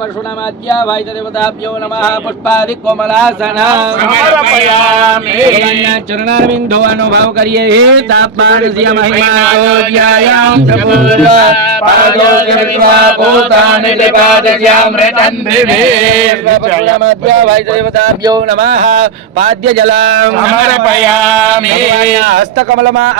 परशुणमाद्याभ्यो अनुभव करिए तापमान से देवताभ्यो नमः हस्तकमलमा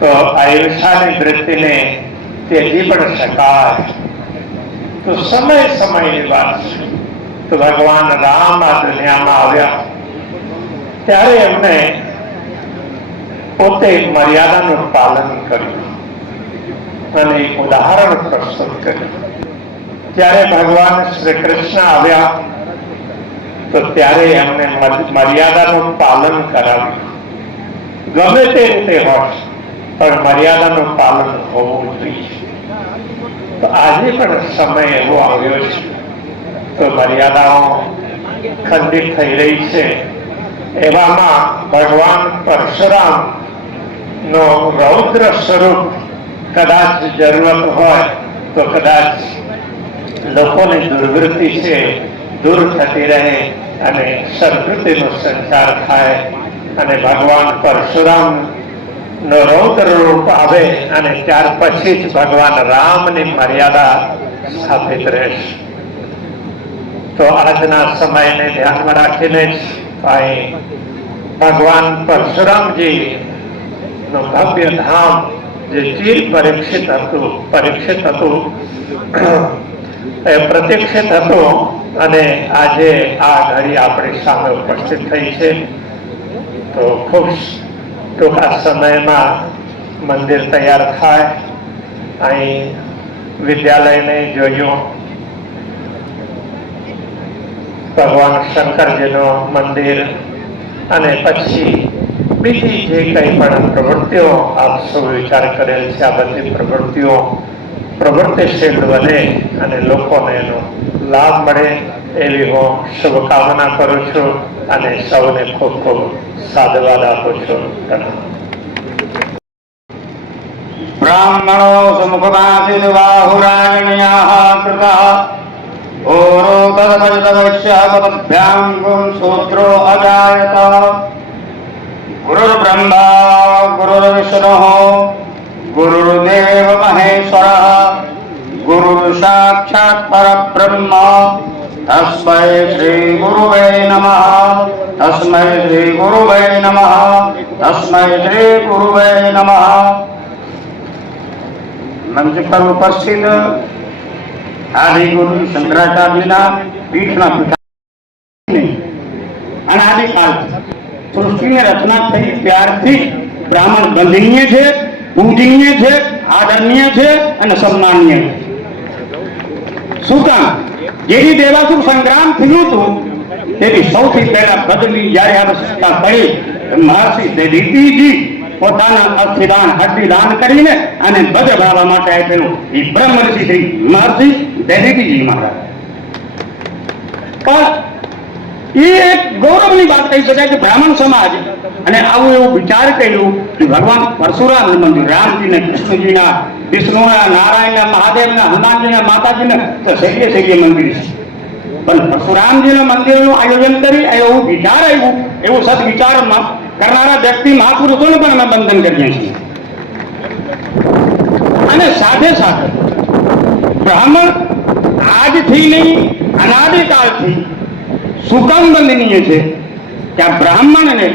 તો આયુષાની વૃત્તિને તેજી પણ શકાય તો સમય સમયની વાત છે. તો ભગવાન રામ આ દુનિયામાં આવ્યા ત્યારે એમને પોતે મર્યાદાનું પાલન કર્યું અને એક ઉદાહરણ પ્રસ્તુત કર્યું ત્યારે ભગવાન શ્રી કૃષ્ણ આવ્યા તો ત્યારે એમને મર- મર્યાદાનું પાલન કરાવ્યું ગમે તે રીતે હોય પણ મર્યાદાનું પાલન હોવું જોઈએ. આજે પણ સમય એવો આવ્યો છે તો મર્યાદાઓ ખંડિત થઈ રહી છે. એવામાં ભગવાન પરશુરામ નો રૌદ્ર સ્વરૂપ કદાચ જરૂરત હોય તો કદાચ લોકોની દુર્વૃત્તિ છે, દૂર થતી રહે અને સદવૃત્તિનો સંચાર થાય અને ભગવાન પરશુરામ નો રૌદ્ર રૂપ આવે અને ત્યાર પછી જ ભગવાન રામની મર્યાદા સ્થાપિત રહેશે. તો આજના સમયને ધ્યાનમાં રાખીને અહીં ભગવાન પરશુરામજી નું ભવ્ય ધામ જે ચીર પરીક્ષિત હતું પરીક્ષિત હતું, એ પ્રતિક્ષિત હતું અને આજે આ ઘડી આપણી સામે ઉપસ્થિત થઈ છે. તો ખૂબ ટૂંકા સમયમાં મંદિર તૈયાર થાય. અહીં વિદ્યાલયને જોયું ભગવાન શંકરજીનું મંદિર અને પછી બીજી જે કંઈ પણ પ્રવૃત્તિઓ આપ સૌ વિચાર કરેલ છે, આ બધી પ્રવૃત્તિઓ પ્રવૃત્તિશીલ બને અને લોકોને એનો લાભ મળે. એવી હું શુભકામના કરું છું અને સૌને ખૂબ ખૂબ સાધવાદ આપું છું બ્રાહ્મણો સુમુખમાસિવાહુરાણ્યાઃ કૃતઃ ઓરો તદભજતવશ્યઃ પદભ્યાં ગુણ સૂત્રો અજાયત ગુરુર્બ્રહ્મા ગુરુર્વિષ્ણુઃ ગુરુર્દેવ મહેશ્વરઃ ગુરુર્સાક્ષાત્ પરબ્રહ્મ तस्मै श्रीगुरुवे नमः तस्मै श्रीगुरुवे नमः तस्मै श्रीगुरुवे नमः મંચ પર ઉપસ્થિત આદિગુરુ શંકરાચાર્યના પીઠના પીઠા અનાદિકાળથી સૃષ્ટિની રચના થઈ ત્યારથી બ્રાહ્મણ બંધનીય છે પૂજનીય છે આદરણીય છે અને સન્માનીય છે શું કામ જેથી દેવાસુર સંગ્રામ થયું હતું તેની સૌથી પહેલા બદલી જ્યારે આવશ્યકતા પડી મહર્ષિ દેવીજી પોતાના અસ્થિદાન હડ્ડીદાન કરીને અને બધ ભાવવા માટે આપેલું એ બ્રહ્મ ઋષિ મહર્ષિ દેવીજી મહારાજ પણ એ એક ગૌરવની વાત કહી શકાય કે બ્રાહ્મણ સમાજ અને આવું એવું વિચાર કર્યું કે ભગવાન પરશુરામ મંદિર, રામજીને કૃષ્ણજીના વિષ્ણુના, નારાયણના, મહાદેવના, હનુમાનજીના, માતાજીના શૈલ્ય શૈલ્ય મંદિર છે. પણ પરશુરામજીના મંદિરનું આયોજન કરી એવું વિચાર આવ્યું, એવું સદવિચારમાં કરનારા વ્યક્તિ મહાપુરુષોને પણ અમે બંધન કરીએ છીએ. અને સાથે સાથે બ્રાહ્મણ આજથી નહીં, અનાદિકાળથી શું કામ બંધનીય છે આ બ્રાહ્મણને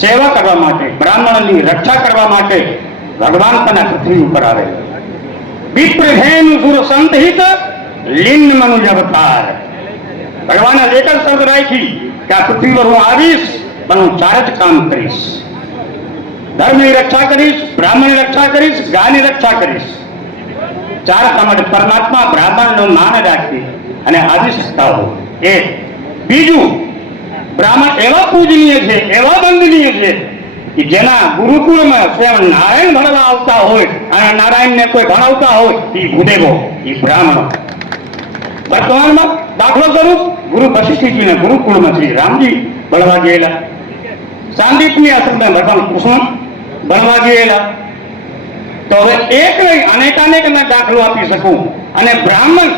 સેવા કરવા માટે, બ્રાહ્મણની રક્ષા કરવા માટે ભગવાન આ પૃથ્વી ઉપર આવે. વિપ્રધેનુ સુર સંતહિત લિન્ન મનુજ અવતાર. ભગવાને એક જ શબ્દ રાખી કે આ પૃથ્વી પર હું આવીશ પણ હું ચાર જ કામ કરીશ. ધર્મની રક્ષા કરીશ, બ્રાહ્મણની રક્ષા કરીશ, ગાયની રક્ષા કરીશ. ચાર કામ પરમાત્મા બ્રાહ્મણનું માન રાખી અને આવી શકતા હો એક બીજું, બ્રાહ્મણ એવા પૂજનીય છે, એવા વંદનીય છે કે જેના ગુરુકુળમાં સ્વયં નારાયણ ભણવા આવતા હોય, અને નારાયણને કોઈ ભણાવતા હોય એ ગુદેવો એ બ્રાહ્મણ. વર્તમાનમાં દાખલો સ્વરૂપ ગુરુ વશિષ્ઠજીને ગુરુકુળમાં શ્રી રામજી ભણવા ગયેલા. સાંદીપની આશ્રમમાં ભગવાન કૃષ્ણ ભણવા ગયેલા. તો હવે એક નહીં અનેકાનેક ના દાખલો આપી શકું. અને બ્રાહ્મણ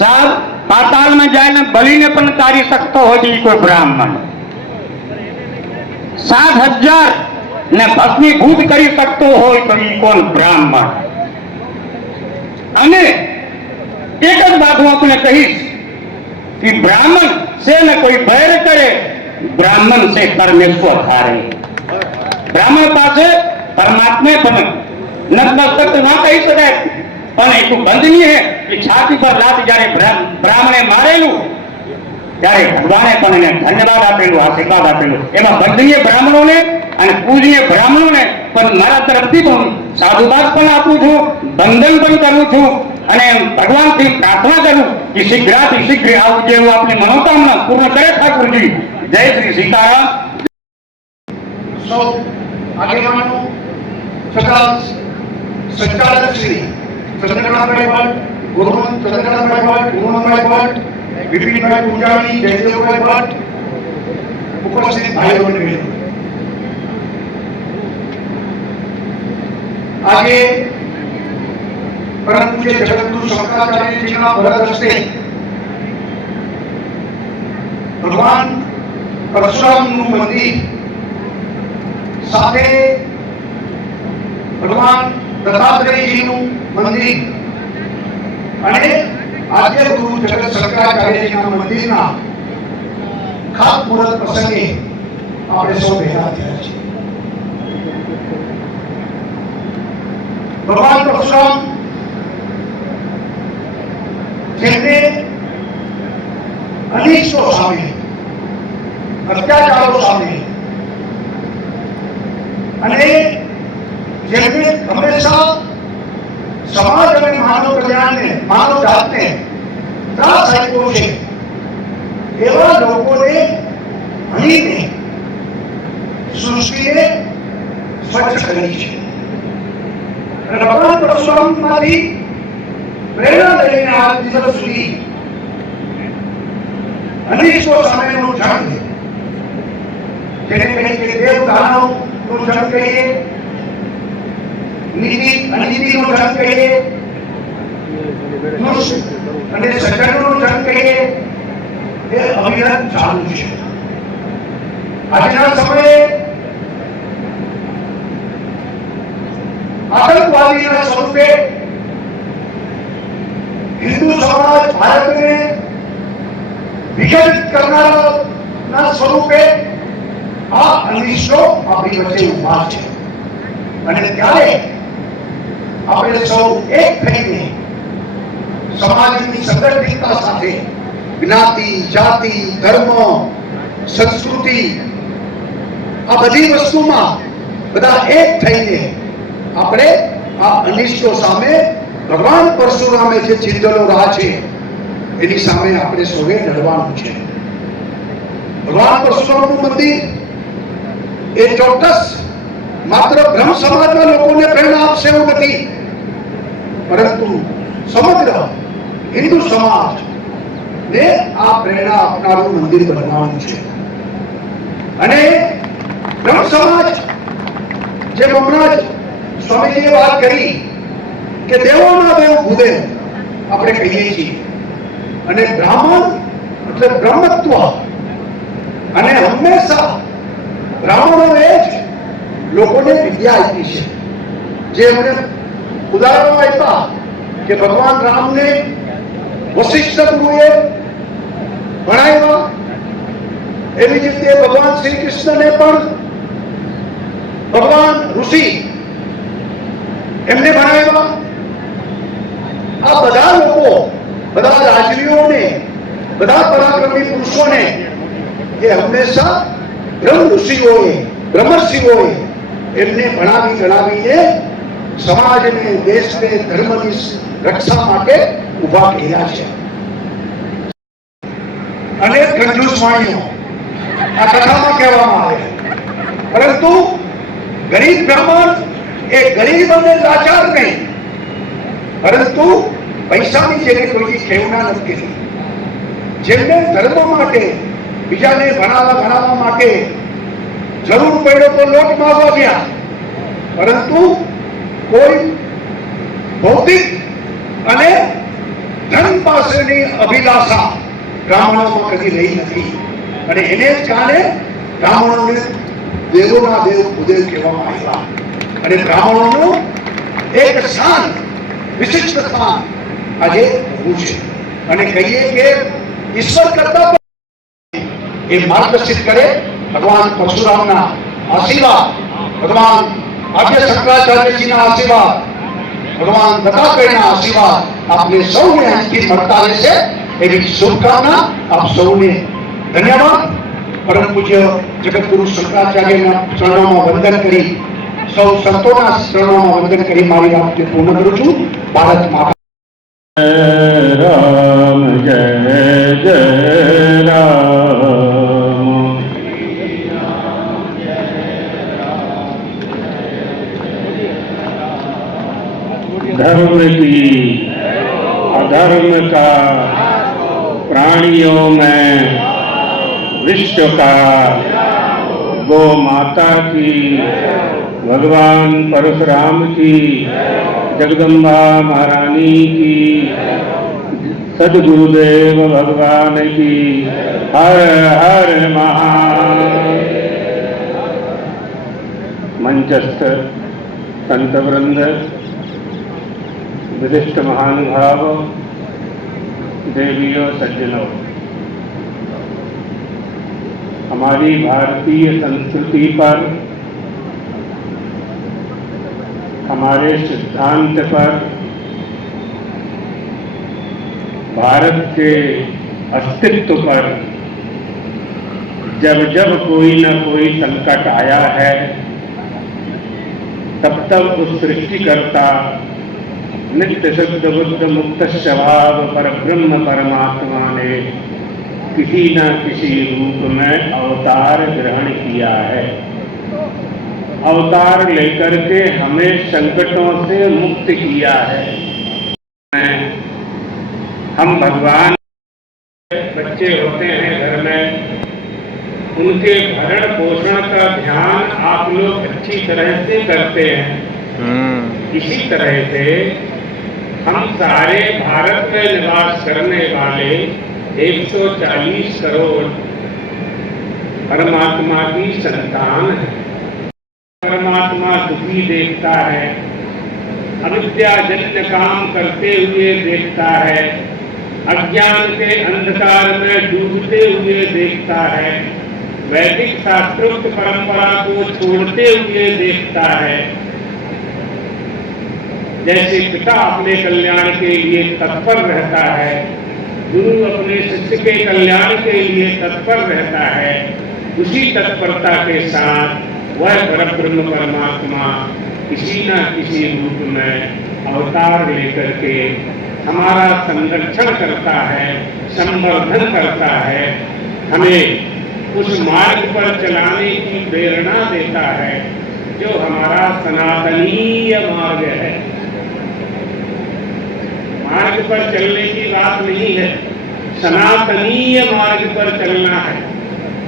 સાહેબ પાતાળમાં જાય ને બલીને પણ તારી શકતો હોય ઈ કોઈ બ્રાહ્મણ. સાત હજાર ને ભસ્મીભૂત કરી શકતો હોય તો ઈ કોણ બ્રાહ્મણ અને એક જ વાત હું આપણે કહીશ કે બ્રાહ્મણ છે ને કોઈ ભેર કરે બ્રાહ્મણ છે પરમેશ્વર હારે બ્રાહ્મણ પાસે પરમાત્મે પણ નતમસ્તક તો ના કહી શકાય પણ એટલું બંધનીય હે કે છાતી પર લાત જ્યારે બ્રા- બ્રાહ્મણે મારેલું ત્યારે ભગવાને પણ એને ધન્યવાદ આપેલું, આશીર્વાદ આપેલું. એમાં બંધનીય બ્રાહ્મણોને અને પૂજનીય બ્રાહ્મણોને પણ મારા તરફથી પણ સાધુવાદ પણ આપું છું, બંધન પણ કરું છું અને ભગવાનથી પ્રાર્થના કરું કે શીઘ્રાથી શીઘ્ર આવું જેવું આપણી મનોકામના પૂર્ણ કરે ઠાકોરજી. જય શ્રી સીતારામ. સૌ આગેવાનો તથા સંચાલક શ્રી ચંદ્રકળાભાઈ ભટ્ટ ગુરુવંત ચંદ્રકળાભાઈ ભટ્ટ ગુરુવંતભાઈ ભટ્ટ વિપિનભાઈ પૂજાણી જયદેવભાઈ ભટ્ટ ઉપસ્થિત ભાઈઓ અને બહેનો આજે પરમ પૂજ્ય જગતગુરુ શંકરાચાર્યજીના વરદ હસ્તે ભગવાન પરશુરામનું મંદિર સાથે ભગવાન દત્તાત્રેયજીનું મંદિર અને આદ્ય ગુરુ જગત શંકરાચાર્યજીના મંદિરના ખાતમુહૂર્ત પ્રસંગે આપણે સૌ ભેગા થયા છીએ. ભગવાન પરશુરામ જેમને અનિષ્ટો સામે, અત્યાચારો સામે અને જેમને હંમેશા સમાજ અને માનવ કલ્યાણને માનવ જાતને ત્રાસ આપ્યો છે એવા લોકોને હણીને સૃષ્ટિને સ્વચ્છ કરી છે અને ભગવાન પરશુરામમાંથી પ્રેરણા લઈને આજ દિવસ સુધી અનિષ્ટો સામેનું જંગ જેને કહીએ કે દેવ દાનવનો જંગ કહીએ નીતિ અનીતિનો જંગ કહીએ દુષ્ટ અને સજ્જનોનો જંગ કહીએ એ અવિરત ચાલુ છે આજના સમયે આતંકવાદીના સ્વરૂપે હિન્દુ સમાજ ભારતને વિઘટિત કરનારના સ્વરૂપે આ અનિષ્ટો આપણી વચ્ચે ઉભા છે અને ત્યારે આપણે સૌ એક થઈને સમાજની સંગઠિતતા સાથે જ્ઞાતિ, જાતિ, ધર્મ, સંસ્કૃતિ, આ બધી વસ્તુમાં બધા એક થઈને આપણે આ અનિષ્ટો સામે, ભગવાન પરશુરામે જે ચિંતનો રાહ છે, એની સામે આપણે સૌએ લડવાનું છે. ભગવાન પરશુરામનું મંદિર એ ચોક્કસ માત્ર બ્રહ્મ સમાજના લોકોને પ્રેરણા આપશે એવું નથી. પરંતુ સમગ્ર હિન્દુ સમાજ ને આ પ્રેરણા આપનારું મંદિર બનાવવાનું છે. અને બ્રહ્મ સમાજ જે હમણાં જ સ્વામીજીએ વાત કરી કે દેવોના દેવ ભૂદેવ આપણે કહીએ છીએ. અને બ્રાહ્મણ એટલે બ્રહ્મત્વ. અને હંમેશા બ્રાહ્મણોએ જ લોકોને વિદ્યા આપી છે જે મને ઉદાહરણો આપ્યા કે ભગવાન રામને વશિષ્ઠ ગુરુએ ભણાવ્યા એવી જ રીતે ભગવાન શ્રી કૃષ્ણને પણ ભગવાન ઋષિ એમને ભણાવ્યા આ બધા લોકો બધા રાજવીઓને બધા પરાક્રમી પુરુષોને એ હંમેશા બ્રહ્મ ઋષિઓએ બ્રહ્મર્ષિઓએ એમને ભણાવી, ગણાવીને સમાજને, દેશને, ધર્મની રક્ષા માટે ઊભા કર્યા છે. અનેક કંજૂસ વાણીઓ આ કથામાં કહેવામાં આવે પરંતુ ગરીબ બ્રાહ્મણ એ ગરીબ અને લાચાર નહીં. પરંતુ પૈસાની જેને કોઈ ખેવના નથી. જેમને ધર્મ માટે, બીજાને ભણાવવા ભણાવવા માટે જરૂર પડ્યો તો લોટ માગવા ગયા. પરંતુ કોઈ ભૌતિક અને ધન પાસેની અભિલાષા બ્રાહ્મણોમાં કદી રહી નથી. અને એને કારણે બ્રાહ્મણોને દેવોના દેવ ઉદય કહેવામાં આવ્યા. અને બ્રાહ્મણોનું એક સ્થાન વિશિષ્ટ સ્થાન આજે ઊભું છે. અને કહીએ કે ઈશ્વર કરતા એ માર્ગદર્શિત કરે ભગવાન પરશુરામના આશીર્વાદ ભગવાન આદ્ય શંકરાચાર્યજીના આશીર્વાદ ભગવાન દત્તાત્રેયના આશીર્વાદ આપને સૌને અહીંથી મળતા રહેશે એવી શુભકામના આપ સૌને ધન્યવાદ પરમ પૂજ્ય જગતગુરુ શંકરાચાર્યના ચરણોમાં વંદન કરી સૌ સંતોના ચરણોમાં વંદન કરી મારી વાત પૂર્ણ કરું છું ભારત માતા की अधर्म का प्राणियों में विश्व का गो माता की, भगवान परशुराम की, जगदम्बा महारानी की, सदगुरुदेव भगवान की, हर हर महा मंचस्थ, संत वृंद। विशिष्ट महानुभाव देवियों सज्जनों। हमारी भारतीय संस्कृति पर, हमारे सिद्धांत पर, भारत के अस्तित्व पर, जब जब कोई न कोई संकट आया है, तब तब उस सृष्टिकर्ता नित्य शुद्ध बुद्ध मुक्त स्वभाव पर ब्रह्म परमात्मा ने किसी न किसी रूप में अवतार ग्रहण किया है। अवतार लेकर के हमें संकटों से मुक्त किया है। हम भगवान बच्चे होते हैं घर में। उनके भरण पोषण का ध्यान आप लोग अच्छी तरह से करते हैं। इसी तरह से हम सारे भारत में निवास करने वाले 140 करोड़ परमात्मा की संतान है। परमात्मा दुखी देखता है, अविद्याजन्य काम करते हुए देखता है, अज्ञान के अंधकार में डूबते हुए देखता है, वैदिक शास्त्रोक्त परंपरा को छोड़ते हुए देखता है। जैसे पिता अपने कल्याण के लिए तत्पर रहता है, गुरु अपने शिष्य के कल्याण के लिए तत्पर रहता है, उसी तत्परता के साथ वह परब्रह्म परमात्मा किसी न किसी रूप में अवतार लेकर के हमारा संरक्षण करता है, संवर्धन करता है, हमें उस मार्ग पर चलाने की प्रेरणा देता है, जो हमारा सनातनीय मार्ग है। मार्ग पर चलने की बात नहीं है। सनातनीय मार्ग पर चलना है।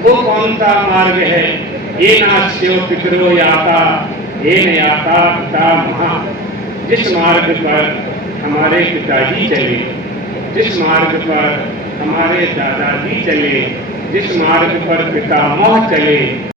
वो कौन सा मार्ग है? ये नास्यो पितरो याता, ये न याता पिता महा। जिस मार्ग पर हमारे पिताजी चले, जिस मार्ग पर हमारे दादाजी चले, जिस मार्ग पर पितामह चले